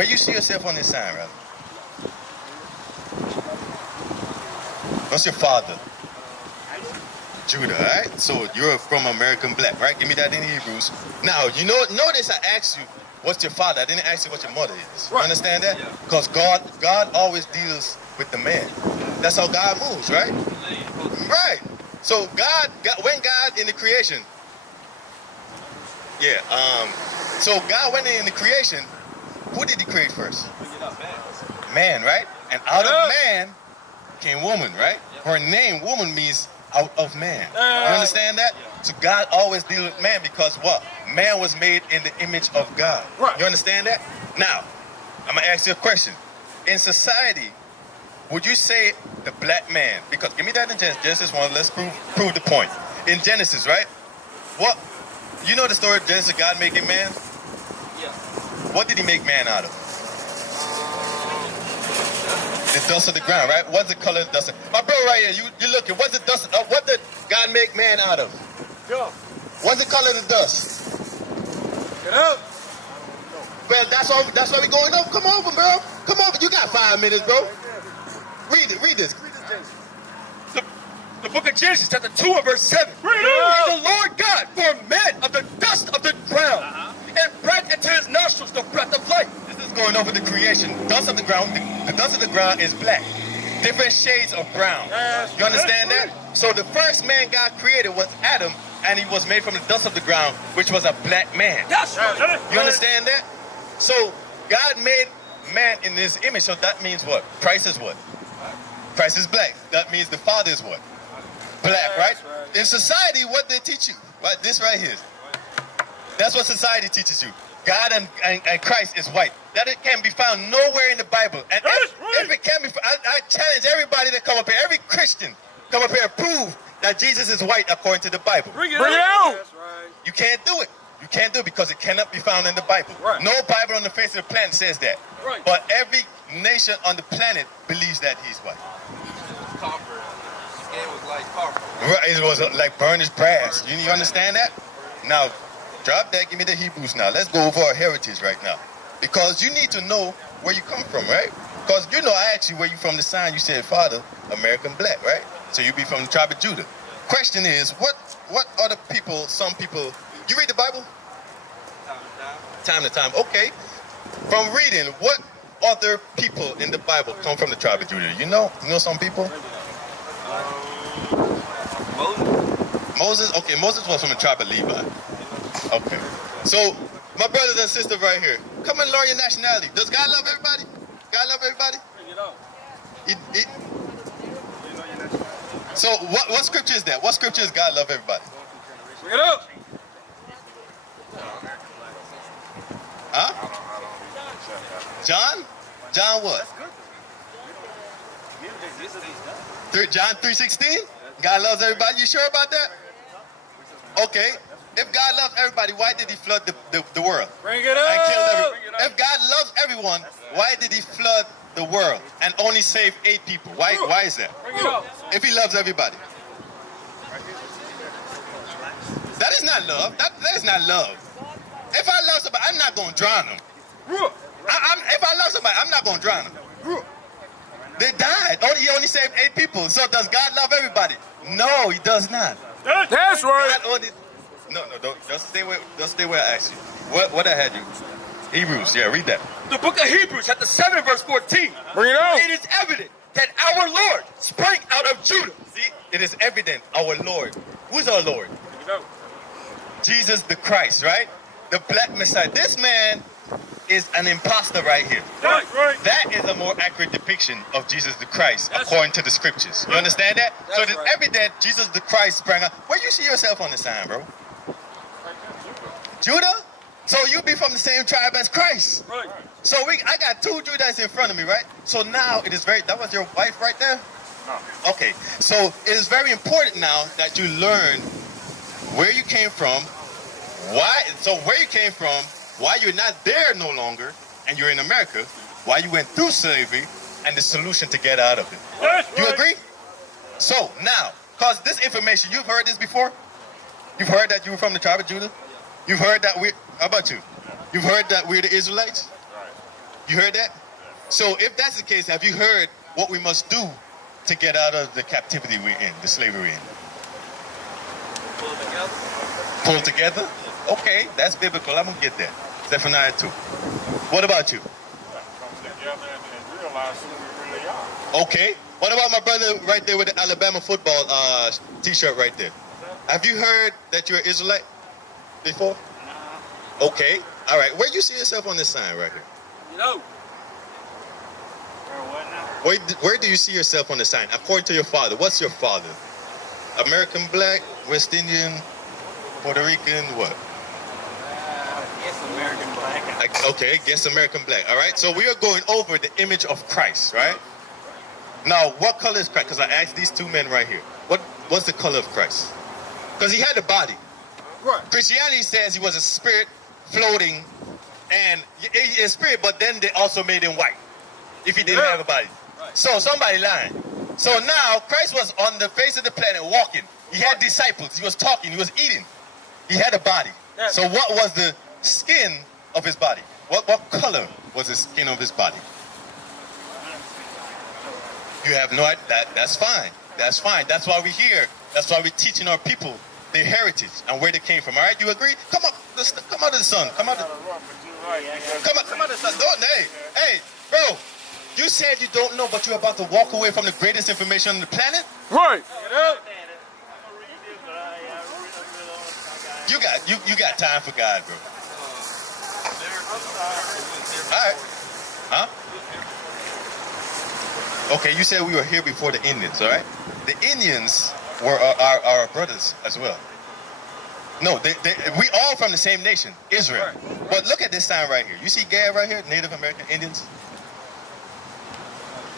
Where you see yourself on this sign, brother? What's your father? Judah, right? So you're from American black, right? Give me that in Hebrews. Now, you know, notice I asked you, what's your father? I didn't ask you what your mother is. You understand that? Because God always deals with the man. That's how God moves, right? Right. So when God in the creation, so God went in the creation, who did he create first? Man, right? And out of man came woman, right? Her name, woman, means out of man. You understand that? So God always deals with man because what? Man was made in the image of God. You understand that? Now, I'm going to ask you a question. In society, would you say the black man, because give me that in Genesis 1, let's prove the point. In Genesis, right? What? You know the story of Genesis, God making man? Yeah. What did he make man out of? The dust of the ground, right? What's the color of the dust? My bro right here, you looking, what's the dust, what did God make man out of? Yeah. What's the color of the dust? Get up. Well, that's why we going over. Come over, bro. Come over. You got 5 minutes, bro. Read this. The book of Genesis, chapter 2 and verse 7. The Lord God formed man of the dust of the ground and breathed into his nostrils the breath of life. This is going over the creation. Dust of the ground. The dust of the ground is black. Different shades of brown. You understand that? So the first man God created was Adam, and he was made from the dust of the ground, which was a black man. That's right. You understand that? So God made man in his image. So that means what? Christ is what? Christ is black. That means the Father is what? Black, right? In society, what they teach you? Right? This right here. That's what society teaches you. God and Christ is white. That it can be found nowhere in the Bible. And if it can be, I challenge everybody to come up here, every Christian, come up here and prove that Jesus is white according to the Bible. Bring it out. You can't do it. You can't do it because it cannot be found in the Bible. No Bible on the face of the planet says that. But every nation on the planet believes that he's white. Copper. Skin was like copper. Right, it was like burnished brass. You understand that? Now, drop that. Give me the Hebrews now. Let's go over our heritage right now. Because you need to know where you come from, right? Because you know, I asked you where you from the sign. You said, Father, American black, right? So you be from the tribe of Judah. Question is, what other people, some people, you read the Bible? Time to time. Okay. From reading, what other people in the Bible come from the tribe of Judah? You know some people? Moses? Okay, Moses was from the tribe of Levi. Okay. So, my brothers and sisters right here, come and learn your nationality. Does God love everybody? God love everybody? So, what scripture is that? What scripture is God love everybody? Bring it up. Huh? John? John what? John 3:16? God loves everybody. You sure about that? Okay. If God loves everybody, why did he flood the world? Bring it up. And kill everyone? If God loves everyone, why did he flood the world and only save 8 people? Why is that? Bring it up. If he loves everybody. That is not love. That is not love. If I love somebody, I'm not going to drown them. If I love somebody, I'm not going to drown them. They died. He only saved 8 people. So does God love everybody? No, he does not. That's right. No, don't stay where I asked you. What I had you? Hebrews, yeah, read that. The book of Hebrews, chapter 7, verse 14. Bring it out. It is evident that our Lord sprang out of Judah. See, it is evident, our Lord. Who's our Lord? Jesus the Christ, right? The black Messiah. This man is an imposter right here. Right. That is a more accurate depiction of Jesus the Christ, according to the scriptures. You understand that? So it is evident Jesus the Christ sprang out. Where you see yourself on the sign, bro? Judah? So you be from the same tribe as Christ. Right. So I got 2 Judas in front of me, right? So now it is that was your wife right there? No. Okay. So it is very important now that you learn where you came from, where you came from, why you're not there no longer, and you're in America, why you went through slavery, and the solution to get out of it. You agree? So now, because this information, you've heard this before? You've heard that you were from the tribe of Judah? You've heard that how about you? You've heard that we're the Israelites? You heard that? So if that's the case, have you heard what we must do to get out of the captivity we're in, the slavery we're in? Pull together. Pull together? Okay, that's biblical. I'm going to get that. Zephaniah 2. What about you? Come together and realize who we really are. Okay. What about my brother right there with the Alabama football t-shirt right there? Have you heard that you're an Israelite before? Okay. All right. Where do you see yourself on this sign right here? You know. Where do you see yourself on the sign? According to your father, what's your father? American black, West Indian, Puerto Rican, what? Guess American black. Okay, guess American black. All right. So we are going over the image of Christ, right? Now, what color is Christ? Because I asked these two men right here. What's the color of Christ? Because he had a body. Right. Christianity says he was a spirit floating, and a spirit, but then they also made him white if he didn't have a body. Right. So somebody lying. So now Christ was on the face of the planet walking. He had disciples. He was talking. He was eating. He had a body. So what was the skin of his body? What color was the skin of his body? You have no idea. That's fine. That's fine. That's why we're here. That's why we're teaching our people their heritage and where they came from. All right, you agree? Come up, come out of the sun. Come out of the sun. Don't, hey, bro. You said you don't know, but you're about to walk away from the greatest information on the planet. Right. You got time for God, bro. All right. Huh? Okay, you said we were here before the Indians, all right? The Indians were our brothers as well. No, we all from the same nation, Israel. Right. But look at this sign right here. You see Gad right here, Native American Indians?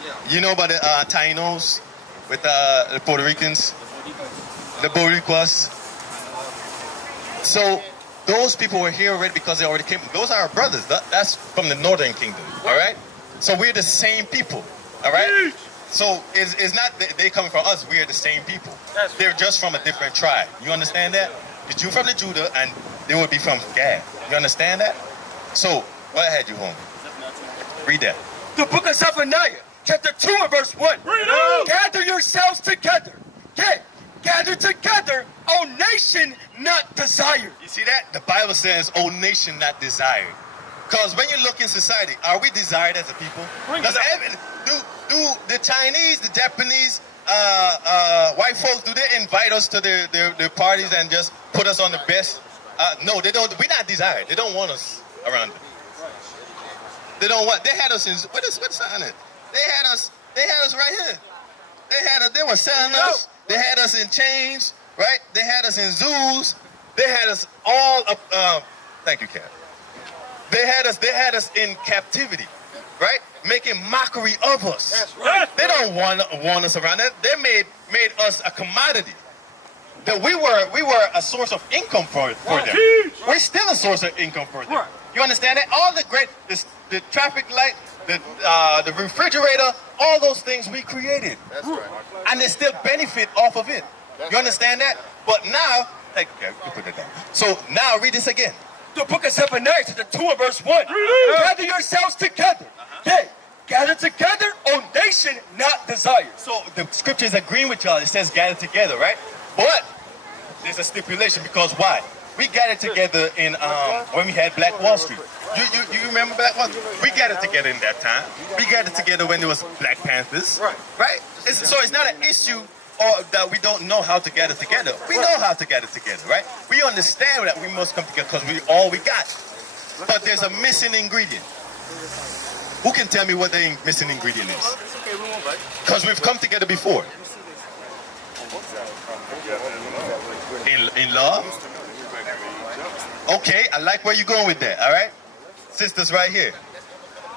Yeah. You know about the Tainos with the Puerto Ricans? The Boricuas. So those people were here already because they already came. Those are our brothers. That's from the Northern Kingdom, all right? So we're the same people. All right? So it's not that they coming from us. We are the same people. They're just from a different tribe. You understand that? The Jew from the Judah, and they would be from Gad. You understand that? So, go ahead, you home. Read that. The book of Zephaniah, chapter 2 and verse 1. Gather yourselves together. Gather together, O nation not desired. You see that? The Bible says, O nation not desired. Because when you look in society, are we desired as a people? Do the Chinese, the Japanese, white folks, do they invite us to their parties and just put us on the best? No, they don't. We're not desired. They don't want us around them. They don't want. They had us in. What's on it? They had us right here. They were selling us. They had us in chains, right? They had us in zoos. They had us all up. Thank you, Kat. They had us in captivity, right? Making mockery of us. That's right. They don't want us around. They made us a commodity. That we were a source of income for them. We're still a source of income for them. You understand that? All the traffic light, the refrigerator, all those things we created. That's right. And they still benefit off of it. You understand that? But now, you put it down. So now read this again. The book of Zephaniah, chapter 2 and verse 1. Gather yourselves together. Gather together, O nation not desired. So the scripture is agreeing with y'all. It says gather together, right? But there's a stipulation because why? We gathered together in when we had Black Wall Street. You remember Black Wall Street? We gathered together in that time. We gathered together when there was Black Panthers. Right? So it's not an issue that we don't know how to gather together. We know how to gather together, right? We understand that we must come together because we all we got. But there's a missing ingredient. Who can tell me what the missing ingredient is? Because we've come together before. In love? Okay, I like where you're going with that, all right? Sisters right here.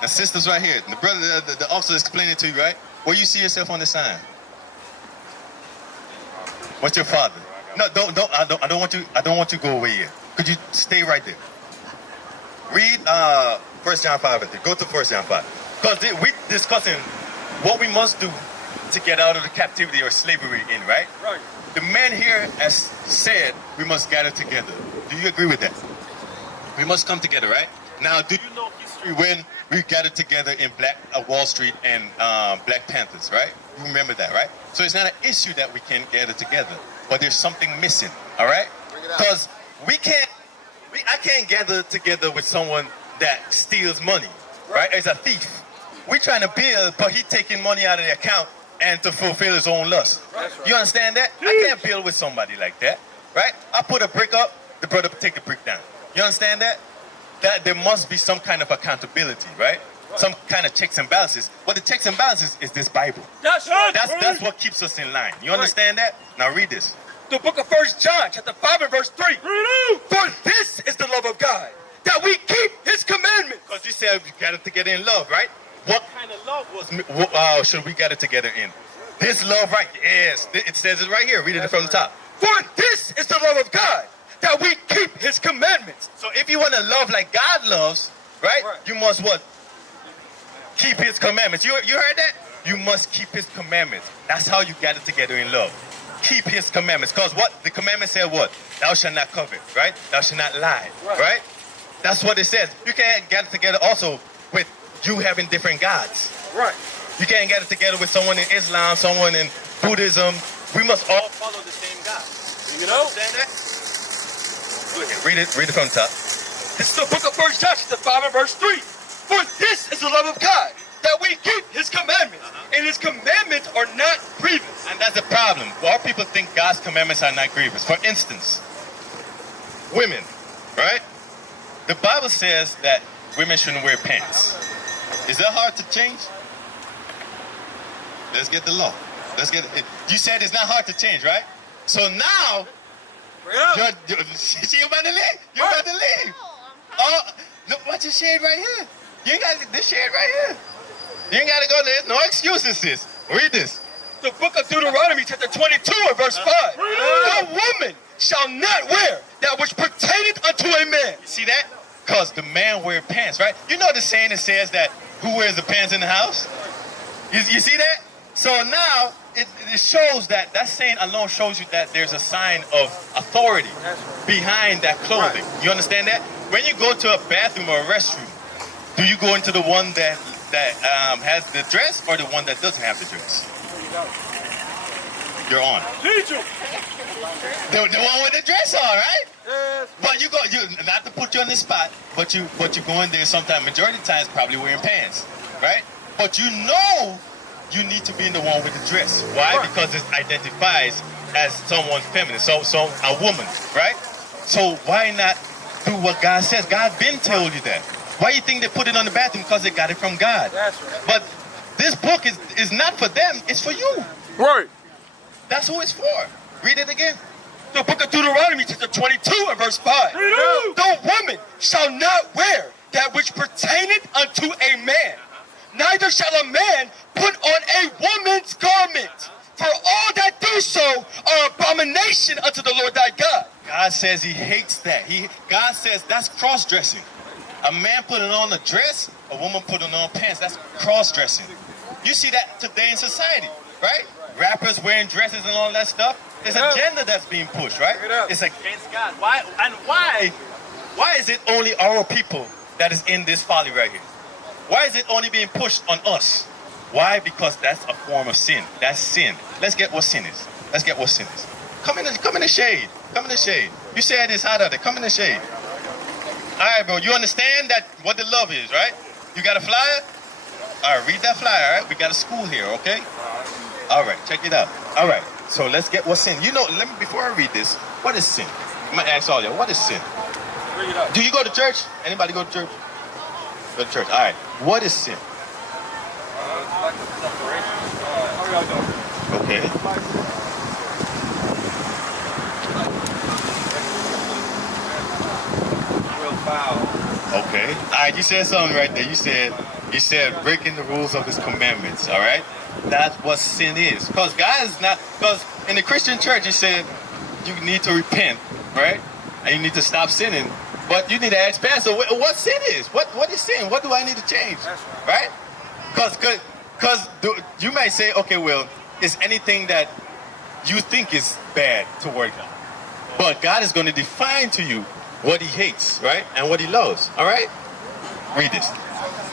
The sisters right here. The brother, the officer is explaining it to you, right? Where you see yourself on the sign? What's your father? No, I don't want you to go away yet. Could you stay right there? Read 1 John 5. Go to 1 John 5. Because we're discussing what we must do to get out of the captivity or slavery in, right? Right. The man here has said we must gather together. Do you agree with that? We must come together, right? Now, do you know history when we gathered together in Wall Street and Black Panthers, right? You remember that, right? So it's not an issue that we can't gather together, but there's something missing, all right? Because I can't gather together with someone that steals money, right? As a thief. We're trying to build, but he's taking money out of the account and to fulfill his own lust. You understand that? I can't build with somebody like that, right? I put a brick up, the brother take the brick down. You understand that? That there must be some kind of accountability, right? Some kind of checks and balances. But the checks and balances is this Bible. That's right. That's what keeps us in line. You understand that? Now read this. The book of 1 John, chapter 5 and verse 3. For this is the love of God, that we keep his commandments. Because you said we gather together in love, right? What kind of love should we gather together in? This love, right? Yes, it says it right here. Read it from the top. For this is the love of God, that we keep his commandments. So if you want to love like God loves, right? You must what? Keep his commandments. You heard that? You must keep his commandments. That's how you gather together in love. Keep his commandments. Because what? The commandment said what? Thou shalt not covet, right? Thou shalt not lie, right? That's what it says. You can't gather together also with you having different gods. Right. You can't gather together with someone in Islam, someone in Buddhism. We must all follow the same God. You know? Understand that? Read it from the top. This is the book of 1 John, chapter 5 and verse 3. For this is the love of God, that we keep his commandments, and his commandments are not grievous. And that's the problem. Our people think God's commandments are not grievous. For instance, women, right? The Bible says that women shouldn't wear pants. Is that hard to change? Let's get the law. You said it's not hard to change, right? So now, she about to leave. You're about to leave. Oh, look, watch your shade right here. You ain't got this shade right here. You ain't got to go there. No excuses, sis. Read this. The book of Deuteronomy, chapter 22 and verse 5. The woman shall not wear that which pertaineth unto a man. You see that? Because the man wear pants, right? You know the saying that says that who wears the pants in the house? You see that? So now it shows that saying alone shows you that there's a sign of authority behind that clothing. You understand that? When you go to a bathroom or a restroom, do you go into the one that has the dress or the one that doesn't have the dress? You're on. The one with the dress on, right? Yes. But you not to put you on the spot, but you go in there sometime. Majority of the times probably wearing pants, right? But you know you need to be in the one with the dress. Why? Because it identifies as someone feminine, so a woman, right? So why not do what God says? God been told you that. Why you think they put it on the bathroom? Because they got it from God. That's right. But this book is not for them, it's for you. Right. That's who it's for. Read it again. The book of Deuteronomy, chapter 22 and verse 5. The woman shall not wear that which pertaineth unto a man. Neither shall a man put on a woman's garment. For all that do so are abomination unto the Lord thy God. God says he hates that. God says that's cross-dressing. A man putting on a dress, a woman putting on pants, that's cross-dressing. You see that today in society, right? Rappers wearing dresses and all that stuff. There's an agenda that's being pushed, right? It's against God. Why is it only our people that is in this folly right here? Why is it only being pushed on us? Why? Because that's a form of sin. That's sin. Let's get what sin is. Come in the shade. Come in the shade. You said it's hot out there. Come in the shade. All right, bro. You understand that what the love is, right? You got a flyer? All right, read that flyer, all right? We got a school here, okay? All right, check it out. All right, so let's get what sin. Before I read this, what is sin? I'm going to ask all y'all, what is sin? Do you go to church? Anybody go to church? Go to church. All right, what is sin? Like a separation. How y'all doing? Okay. Real foul. Okay. All right, you said something right there. You said breaking the rules of his commandments, all right? That's what sin is. Because in the Christian church, he said you need to repent, right? And you need to stop sinning. But you need to ask Pastor, what sin is? What is sin? What do I need to change? Right? Because you might say, okay, well, it's anything that you think is bad toward God. But God is going to define to you what he hates, right? And what he loves, all right? Read this.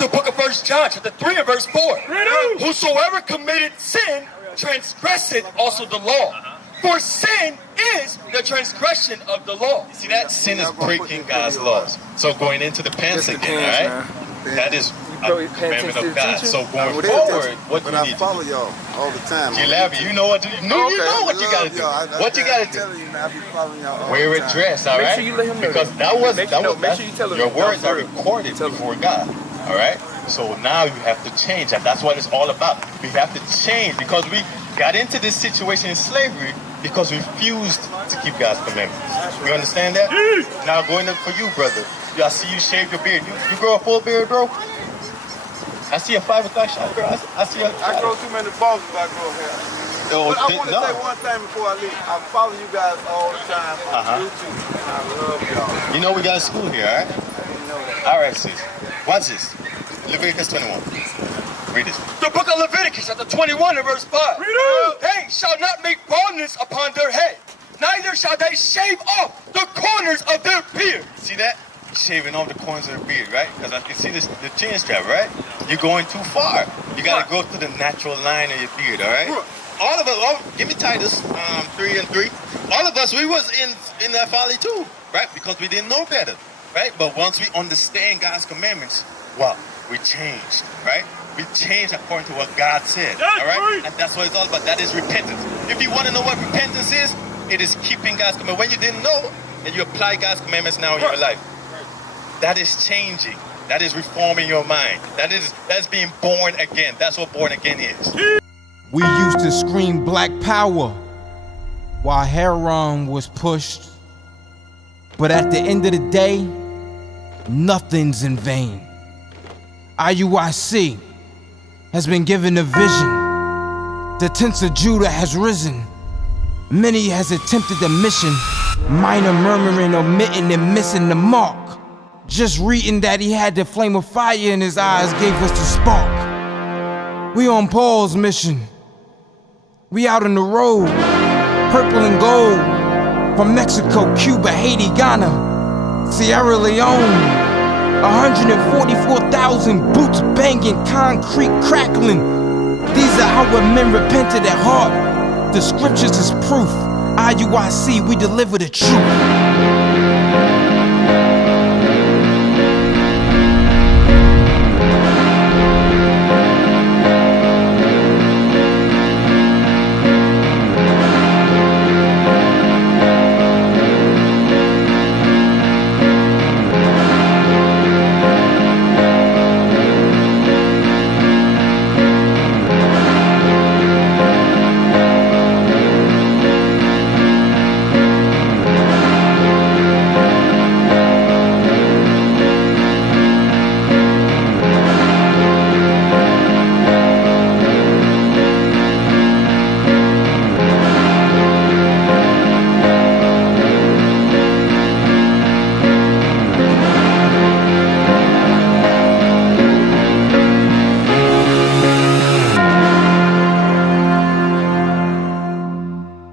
The book of 1 John, chapter 3 and verse 4. Whosoever committed sin transgresseth also the law. For sin is the transgression of the law. See that? Sin is breaking God's laws. So going into the pants again, all right? That is a commandment of God. So going forward, what do you need to do? I follow y'all all the time. You know what you know what you gotta do. What you gotta do. Wear a dress, all right? Because your words are recorded before God, all right? So now you have to change, and that's what it's all about. We have to change because we got into this situation in slavery because we refused to keep God's commandments. You understand that? Now going up for you, brother. I see you shave your beard. You grow a full beard, bro? I see a 5 o'clock shot, bro. I see a... I grow too many balls if I grow hair. But I want to say one thing before I leave. I follow you guys all the time on YouTube, and I love y'all. You know we got a school here, all right? I didn't know that. All right, sis. Watch this. Leviticus 21. Read this. The book of Leviticus, chapter 21 and verse 5. They shall not make baldness upon their head, neither shall they shave off the corners of their beard. See that? Shaving off the corners of the beard, right? Because I can see this, the chin strap, right? You're going too far. You got to go to the natural line of your beard, all right? All of us, give me Titus 3 and 3. All of us, we was in that folly too, right? Because we didn't know better, right? But once we understand God's commandments, well, we changed, right? We changed according to what God said, all right? And that's what it's all about. That is repentance. If you want to know what repentance is, it is keeping God's commandments. When you didn't know, and you apply God's commandments now in your life, that is changing. That is reforming your mind. That's being born again. That's what born again is. We used to scream black power while heroin was pushed. But at the end of the day, nothing's in vain. IUIC has been given a vision. The tents of Judah has risen. Many has attempted the mission. Minor murmuring, omitting, and missing the mark. Just reading that he had the flame of fire in his eyes gave us the spark. We on Paul's mission. We out on the road, purple and gold. From Mexico, Cuba, Haiti, Ghana, Sierra Leone. 144,000 boots banging, concrete crackling. These are how men repented at heart. The scriptures is proof. IUIC, we deliver the truth.